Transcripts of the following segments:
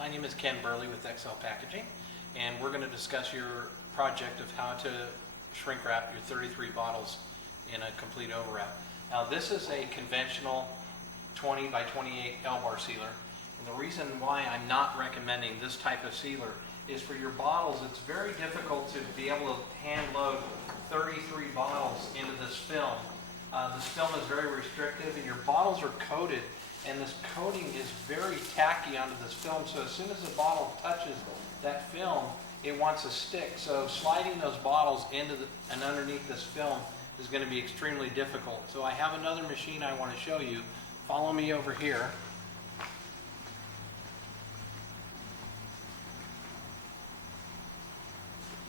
My name is Ken Burley with XL Packaging, and we're going to discuss your project of how to shrink wrap your 33 bottles in a complete overwrap. Now this is a conventional 20 by 28 L-bar sealer, and the reason why I'm not recommending this type of sealer is for your bottles. It's very difficult to be able to hand load 33 bottles into this film. This film is very restrictive, and your bottles are coated, and this coating is very tacky onto this film, so as soon as the bottle touches that film, it wants to stick. So sliding those bottles into and underneath this film is going to be extremely difficult. So I have another machine I want to show you. Follow me over here.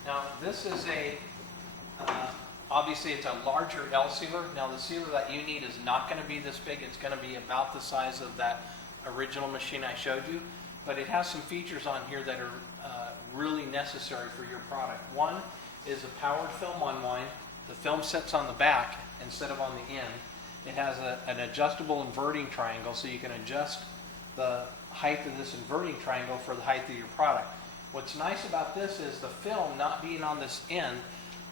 Now this is obviously it's a larger L sealer. Now the sealer that you need is not going to be this big. It's going to be about the size of that original machine I showed you. But it has some features on here that are really necessary for your product. One is a powered film unwind. The film sits on the back instead of on the end. It has an adjustable inverting triangle, so you can adjust the height of this inverting triangle for the height of your product. What's nice about this is the film not being on this end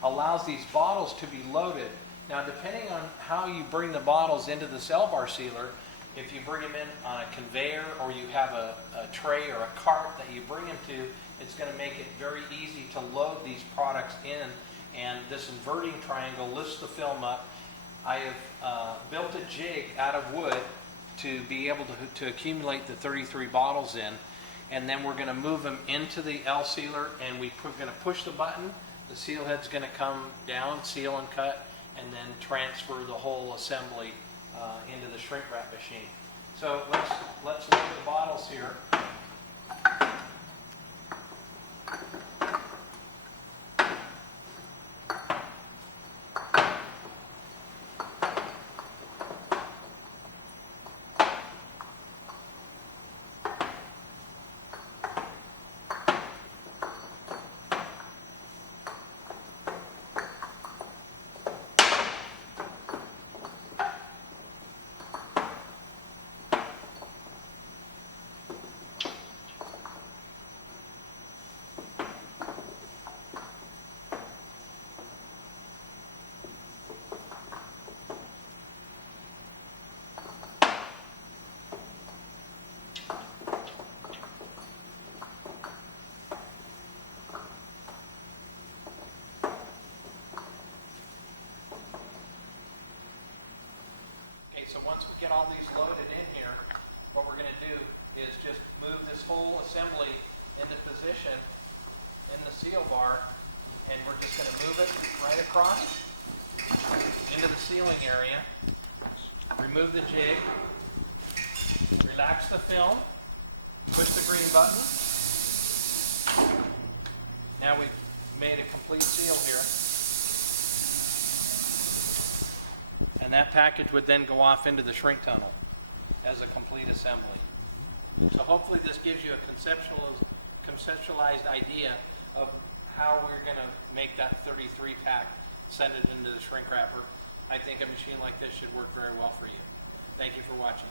allows these bottles to be loaded. Now depending on how you bring the bottles into this L-bar sealer, if you bring them in on a conveyor or you have a tray or a cart that you bring them to, it's going to make it very easy to load these products in, and this inverting triangle lifts the film up. I have built a jig out of wood to be able to accumulate the 33 bottles in, and then we're going to move them into the L sealer, and we're going to push the button. The seal head's going to come down, seal and cut, and then transfer the whole assembly into the shrink wrap machine. So let's load the bottles here. So once we get all these loaded in here, what we're going to do is just move this whole assembly into position in the seal bar, and we're just going to move it right across into the sealing area. Remove the jig, relax the film, push the green button. Now we've made a complete seal here. And that package would then go off into the shrink tunnel as a complete assembly. So hopefully this gives you a conceptualized idea of how we're going to make that 33 pack, send it into the shrink wrapper. I think a machine like this should work very well for you. Thank you for watching.